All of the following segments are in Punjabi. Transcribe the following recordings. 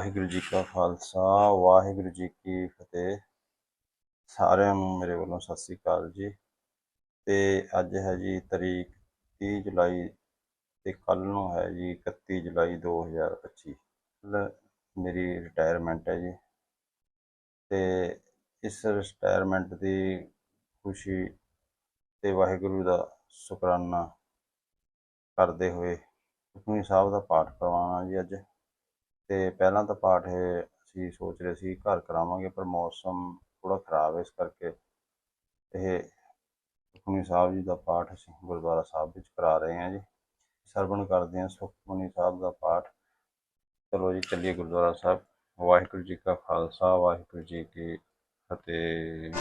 ਵਾਹਿਗੁਰੂ ਜੀ ਕਾ ਖਾਲਸਾ, ਵਾਹਿਗੁਰੂ ਜੀ ਕੀ ਫਤਿਹ। ਸਾਰਿਆਂ ਨੂੰ ਮੇਰੇ ਵੱਲੋਂ ਸਤਿ ਸ੍ਰੀ ਅਕਾਲ ਜੀ। ਤੇ ਅੱਜ ਹੈ ਜੀ ਤਰੀਕ 30 ਜੁਲਾਈ ਤੇ ਕੱਲ ਨੂੰ ਹੈ ਜੀ 31 ਜੁਲਾਈ 2025 ਕੱਲ੍ਹ ਮੇਰੀ ਰਿਟਾਇਰਮੈਂਟ ਹੈ ਜੀ। ਤੇ ਇਸ ਰਿਟਾਇਰਮੈਂਟ ਦੀ ਖੁਸ਼ੀ ਤੇ ਵਾਹਿਗੁਰੂ ਦਾ ਸ਼ੁਕਰਾਨਾ ਕਰਦੇ ਹੋਏ ਸੁਖਮਨੀ ਸਾਹਿਬ ਦਾ ਪਾਠ ਕਰਵਾਉਣਾ ਜੀ ਅੱਜ। ਤੇ ਪਹਿਲਾਂ ਤਾਂ ਪਾਠ ਇਹ ਅਸੀਂ ਸੋਚ ਰਹੇ ਸੀ ਘਰ ਕਰਾਵਾਂਗੇ, ਪਰ ਮੌਸਮ ਥੋੜਾ ਖਰਾਬ ਹੈ ਇਸ ਕਰਕੇ। ਇਹ ਸੁਖਮਨੀ ਸਾਹਿਬ ਜੀ ਦਾ ਪਾਠ ਅਸੀਂ ਗੁਰਦੁਆਰਾ ਸਾਹਿਬ ਵਿੱਚ ਕਰਾ ਰਹੇ ਹਾਂ ਜੀ। ਸਰਵਣ ਕਰਦੇ ਹਾਂ ਸੁਖਮਨੀ ਸਾਹਿਬ ਦਾ ਪਾਠ। ਚਲੋ ਜੀ, ਚੱਲੀਏ ਗੁਰਦੁਆਰਾ ਸਾਹਿਬ। ਵਾਹਿਗੁਰੂ ਜੀ ਕਾ ਖਾਲਸਾ, ਵਾਹਿਗੁਰੂ ਜੀ ਕੀ ਫਤਿਹ।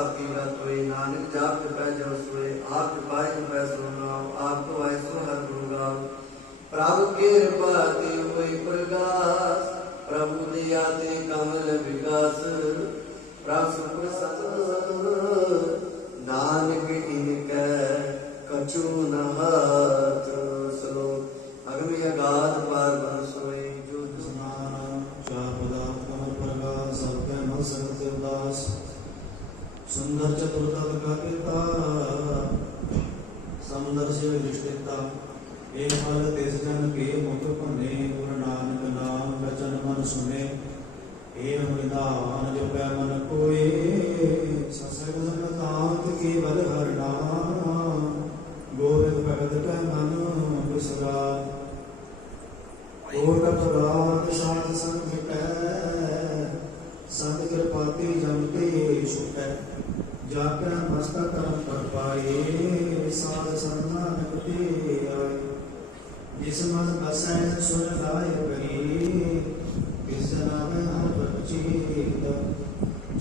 ਸਭ ਕੀ ਰਤ ਹੋਏ ਨਾਨਕ ਜਾਪ ਪੈ ਜੋ ਸੋਏ ਆਪ ਪਾਇ ਸੁੰਦਰ ਚਤੁਰਤਲ ਕਾ ਪਿਤਾ ਸਮੁੰਦਰ ਸੇ ਵਿਸ਼ਟਿਤਾ ਏ ਫਲ ਤਿਸ ਜਨ ਕੇ ਮੁਖ ਭੰਨੇ, ਗੁਰੂ ਨਾਨਕ ਨਾਮ ਬਚਨ ਮਨ ਸੁਨੇ ਏ ਨਿਧਾਨ ਜੋ ਪੈ ਮਨ ਕੋਏ ਸਸਗ ਜਨਤਾਂਤ ਕੀ ਬਲ ਹਰ ਨਾਮ। ਗੋਬਿੰਦ ਭਗਤ ਕੈ ਮਨ ਵਿਸਰਾ ਓਟ ਪ੍ਰਗਾਤ ਸਾਧ ਸੰਗ ਮਿਟੈ ਸੰਤ ਕਿਰਪਾਤੀ ਜਨ ਤੇ ਛੁਟੈ ਜਾ ਕੈ ਮਸਤਕ ਕਰਮ ਕਰ ਪਾਏ ਸਾਧ ਸੰਗ ਨਾਨਕ ਤੇ ਆਏ ਜਿਸ ਮਨ ਬਸੈ ਸੁਨ ਲਾਇ ਕਰੀ ਕਿਸ ਨਾਮੇ ਹਰ ਬਚੀਤ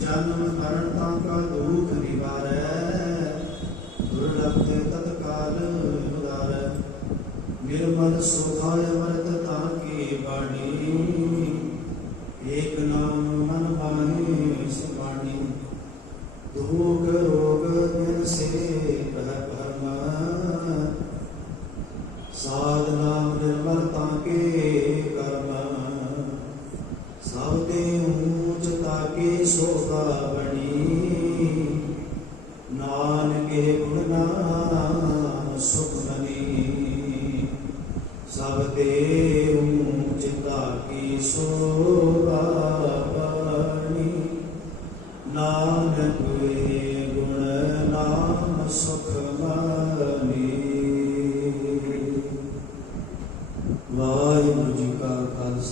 ਜਨਮ ਮਰਨ ਤਾਂ ਕਾ ਦੁਖ ਨਿਵਾਰੈ। ਦੁਰਲਭ ਤੇ ਤਤਕਾਲ ਉਦਾਰੈ ਨਿਰਮਲ ਸੁਖਾਇ ਸਾਧ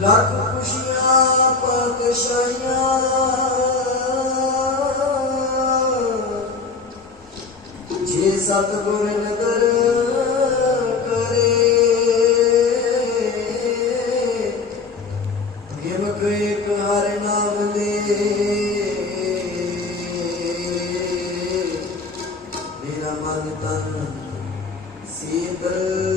ਲੱਖ ਖੁਸ਼ੀਆਂ ਪਾਤਸ਼ਾਹੀਆਂ ਜੇ ਸਤਿਗੁਰ ਨਦਰ 嗯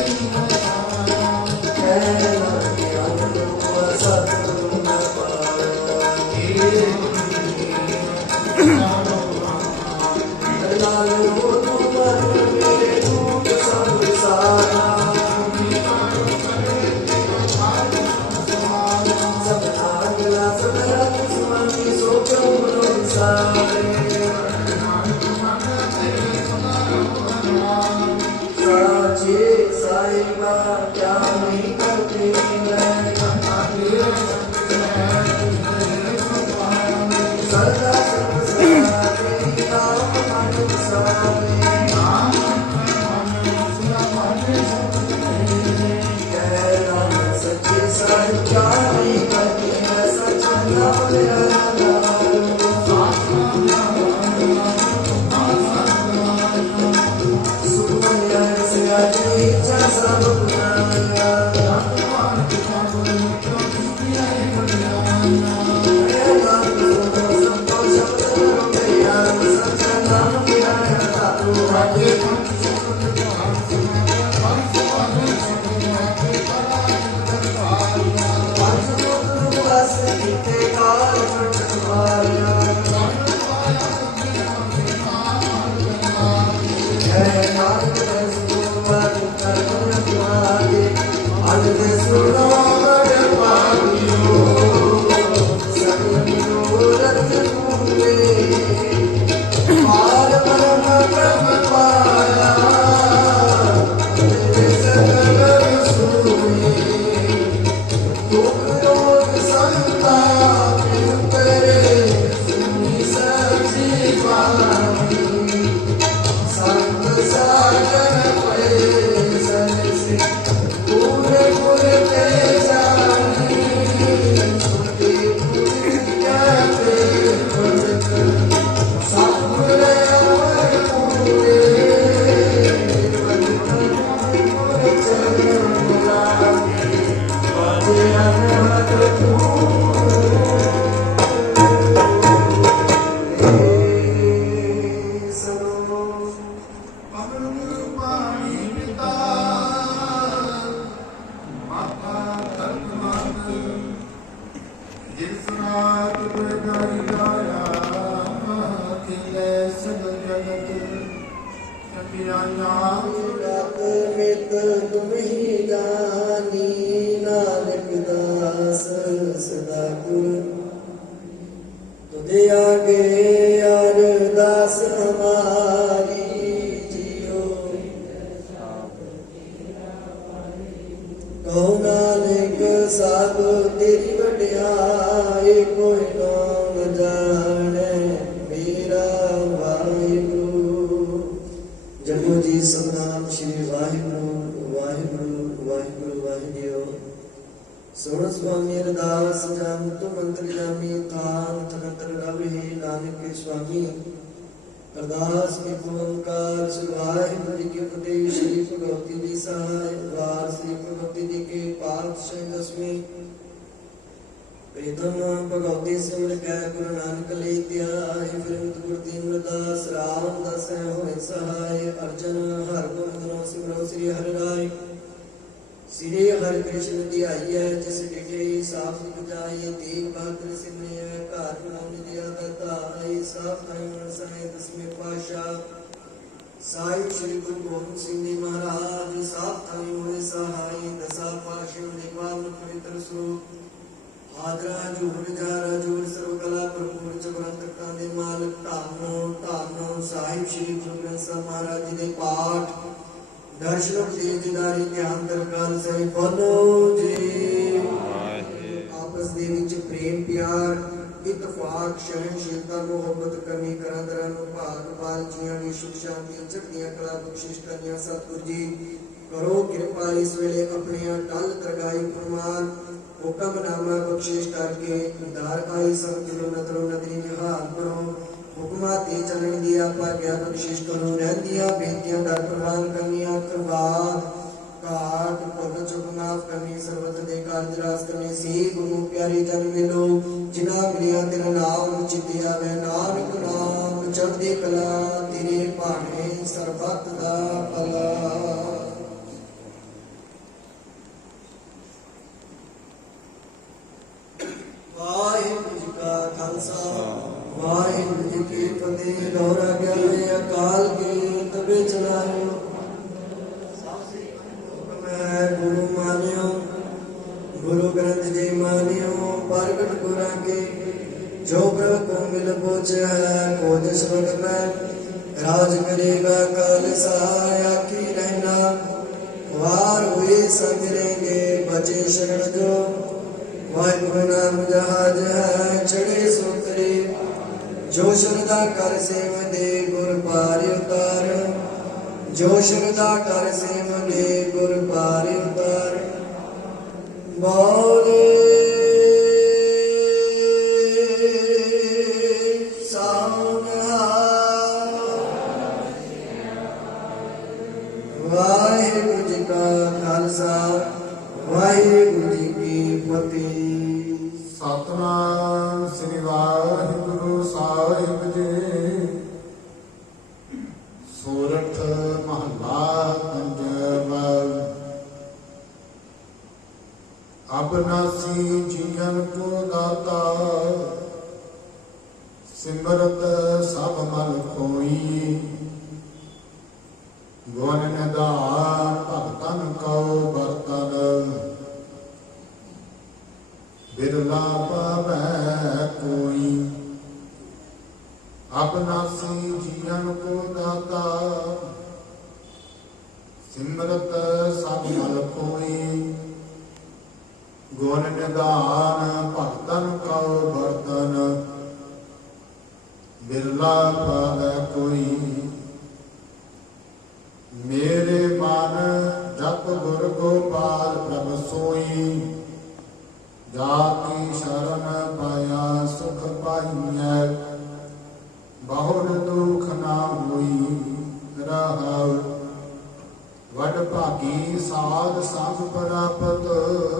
ਸਾਚੇ ਸਰਦਾ ਤੁਦੇ ਆਗੇ ਅਰਦਾਸ ਹਮਾਰੀ ਜੀਓ। ਕਹੋ ਨਾਨਕ ਸਭ ਤੇਰੀ ਵਡਿਆਈ ਕੋਈ ਨਾਮ ਜਾਣੈ ਮੇਰਾ ਵਾਹਿਗੁਰੂ। ਜਪੋ ਜੀ ਸਤਨਾਮ ਸ਼੍ਰੀ ਵਾਹਿਗੁਰੂ ਵਾਹਿਗੁਰੂ ਵਾਹਿਗੁਰੂ ਵਾਹਿਗੁਰੂ। ਸੁਣ ਸੁਆਮੀ ਅਰਦਾਸ ਜਨ ਤੁਮ ਮੰਤਰ ਜਾਮੀ ਨਾਨਕ ਸੁਆਮੀ ਅਰਦਾਸ ਕੇ ਓੰਕਾਰ ਸ੍ਰੀ ਜੀ ਕੀ ਫਤਿਹ, ਸ਼੍ਰੀ ਭਗਵਤੀ ਜੀ ਸਹਾਇ ਵਾਰ ਸ੍ਰੀ ਭਗਵਤੀ ਜੀ ਕੇ ਪਾਤਸ਼ਾਹ ਦਸਵੇਂ। ਪ੍ਰੀਤਮ ਭਗਵਤੀ ਸਿਮਰ ਕੈ ਗੁਰੂ ਨਾਨਕ ਲਈ ਧਿਆਇ ਫਿਰਮਤ ਗੁਰਦੀਨ ਰਦਾਸ ਰਾਮ ਦਸੈ ਹੋਇ ਸਹਾਇ, ਅਰਜਨ ਹਰ ਗੋਬਿੰਦ ਸਿਮਰੋ ਸ੍ਰੀ ਹਰਿ ਰਾਇ ਸ੍ਰੀ ਹਰਿ ਕ੍ਰਿਸ਼ਨ ਧਿਆਈਐ ਜਿਸ ਡਿਠੇ ਸਾਫ਼ ਬੁਝਾਈ ਤੀਨ ਬਾਦਰ ਸਿਮਰਿਐ ਘਰ ਨਾਮ ਦਿਆ ਦਾਤਾ ਆਈ ਸਾਫ਼ ਤਾਈ ਮਨ ਸਹਿ ਦਸਵੇਂ ਪਾਤਸ਼ਾਹ। ਸਾਹਿਬ ਸ੍ਰੀ ਗੁਰੂ ਗੋਬਿੰਦ ਸਿੰਘ ਜੀ ਮਹਾਰਾਜ ਸਾਹਿਬ ਥਾਈ ਹੋਏ ਸਹਾਈ, ਦਸਾ ਪਾਤਸ਼ਾਹ ਦੇ ਪਾਵਨ ਪਵਿੱਤਰ ਸਰੂਪ। ਆਦਰਾ ਜੂਰ ਜਾਰਾ ਦਰਸ਼ਨ ਦੇ ਜਿਦਾਰੀ ਗਿਆਨ ਦਰਗਾਹ ਸਹੀ ਬੋਲੋ ਜੀ। ਆਪਸ ਦੇ ਵਿੱਚ ਪ੍ਰੇਮ ਪਿਆਰ ਇਤਫਾਕ ਸਹਿਨਸ਼ੀਲਤਾ ਮੁਹੱਬਤ ਕਰਨੀ ਕਰੰਦਰਾਂ ਨੂੰ ਭਾਗ ਪਾਲ ਜੀਆਂ ਦੀ ਸੁਖ ਸ਼ਾਂਤੀ ਚੜ੍ਹਦੀਆਂ ਕਲਾ ਬਖਸ਼ਿਸ਼ ਕਰਨੀਆਂ ਸਤਿਗੁਰ ਜੀ। ਕਰੋ ਕਿਰਪਾ ਇਸ ਵੇਲੇ ਆਪਣੀਆਂ ਟਲ ਤਰਗਾਈ ਫਰਮਾਨ। ਹੁਕਮਨਾਮਾ ਬਖਸ਼ਿਸ਼ ਕਰਕੇ ਦਾਰ ਆਈ ਸਭ ਨਦਰੋ ਨਦਰੀ ਨਿਹਾਲ ਕਰੋ। ਹੁਕਮਾਂ ਤੇ ਚੱਲਣ ਦੀ ਆਪਾ ਗਿਆ ਬਖਸ਼ਿਸ਼ ਕਰੋ, ਰਹਿੰਦੀਆਂ ਬੇਨਤੀਆਂ ਦਰ ਪ੍ਰਵਾਨ ਕਰਨੀਆਂ ਕਰਵਾ ਕਾਟ ਪੁੰਨ ਚੁਕ ਕਰਨੀ, ਸਰਬਤ ਦੇ ਕਾਰਜ ਰਾਸ ਕਰਨੀ ਸੀ ਗੁਰੂ ਪਿਆਰੇ ਜਨ ਮਿਲੋ ਜਿਨਾ ਮਿਲਿਆ ਤੇਰਾ ਨਾਮ ਚਿਤੇ ਆਵੇ ਨਾਨਕ ਨਾਮ, ਚੜ੍ਹਦੀ ਕਲਾ ਤੇਰੇ ਭਾਣੇ, ਸਰਬਤ ਦਾ ਭਲਾ। ਵਾਹਿਗੁਰੂ ਜੀ ਕਾ ਖਾਲਸਾ। ਜੀ ਕੀ ਫਤਿਹ ਅਕਾਲ ਕੀ ਤਬੇ ਚਲਾਇਓ ਮੈਂ ਗੁਰੂ ਮਾਨਿਓ, ਗੁਰੂ ਗ੍ਰੰਥ ਜੀ ਮਾਨਿਓ, ਪ੍ਰਗਟ ਗੁਰਾਂ ਕੇ ਜੋ ਪ੍ਰਭ ਕੋ ਮਿਲ ਪਹੁੰਚਿਆ ਕੋ ਜਿਸ ਵਕਤ ਮੈਂ ਰਾਜ ਕਰੇਗਾ ਕਾਲ ਸਹਾਇਆ ਕੀ ਰਹਿਣਾ। ਵਾਰ ਹੋਏ ਸੰਗਰੇਗੇ ਬਚੇ ਸ਼ਰਨ ਜੋ। ਜੋ ਸ਼ਰਦਾ ਕਰ ਸੇਵ ਦੇ ਗੁਰ ਪਾਰ ਉਤਾਰ। ਜੋ ਸ਼ਰਦਾ ਕਰ ਸੇਵ ਦੇ ਗੁਰ ਪਾਰ ਉਤਾਰ। ਬੋਲੇ ਅਬਨਾਸੀ ਜੀਵਨ ਕੋ ਦਾਤਾ, ਸਿਮਰਤ ਸਭ ਮਲ ਕੋਈ ਗੁਣ ਨਿਧਾਨ ਭਗਤਨ ਕਉ ਬਰਤਨ ਬਿਰਲਾ ਪਾਵੈ ਕੋਈ। ਅਬਨਾਸੀ ਜੀਵਨ ਕੋ ਦਾਤਾ, ਸਿਮਰਤ ਸਭ ਮਲ ਕੋਈ ਗੁਣ ਨਿਧਾਨ ਭਗਤਨ ਕਉ ਬਰਤਨ ਬਿਰਲਾ ਪਾਵੈ ਕੋਈ। ਮੇਰੇ ਮਨ ਜਪ ਗੁਰ ਗੋਪਾਲ ਪ੍ਰਭ ਸੋਈ। ਜਾ ਕੀ ਸ਼ਰਨ ਪਾਇਆ ਸੁਖ ਪਾਈਐ। ਬਹੁਰ ਦੁਖ ਨਾ ਹੋਈ ਰਹਾਉ। ਵਡ ਭਾਗੀ ਸਾਧ ਸੰਗ ਪ੍ਰਾਪਤ।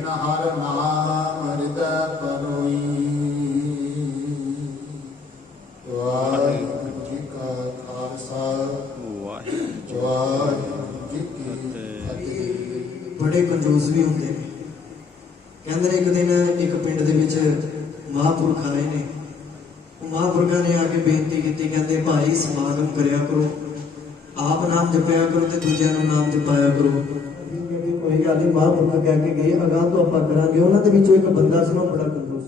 ਜਿਨ ਹਰ ਨਾਮ ਹਿਰਦੈ ਪਰੋਈ। ਵਾਹਿਗੁਰੂ ਜੀ ਕਾ ਖਾਲਸਾ। ਵਾਹਿਗੁਰੂ ਵਾਹਿਗੁਰੂ ਜੀ ਕੀ ਫਤਿਹ। ਬੜੇ ਕੰਜੂਸ ਵੀ ਹੁੰਦੇ ਨੇ। ਕਹਿੰਦੇ ਨੇ ਇੱਕ ਦਿਨ ਇੱਕ ਪਿੰਡ ਦੇ ਵਿੱਚ ਮਹਾਂਪੁਰਖ ਆਏ ਨੇ। ਉਹ ਮਹਾਂਪੁਰਖਾਂ ਨੇ ਆ ਕੇ ਬੇਨਤੀ ਕੀਤੀ, ਕਹਿੰਦੇ ਭਾਈ ਸਮਾਗਮ ਕਰਿਆ ਕਰੋ। ਆਪ ਨਾਮ ਜਪਿਆ ਕਰੋ ਤੇ ਦੂਜਿਆਂ ਨੂੰ ਨਾਮ ਜਪਾਇਆ ਕਰੋ। ماں باپا کہہ کے گئی اگان تو آپ کرانے انہوں کے بندہ سر بڑا کنٹوش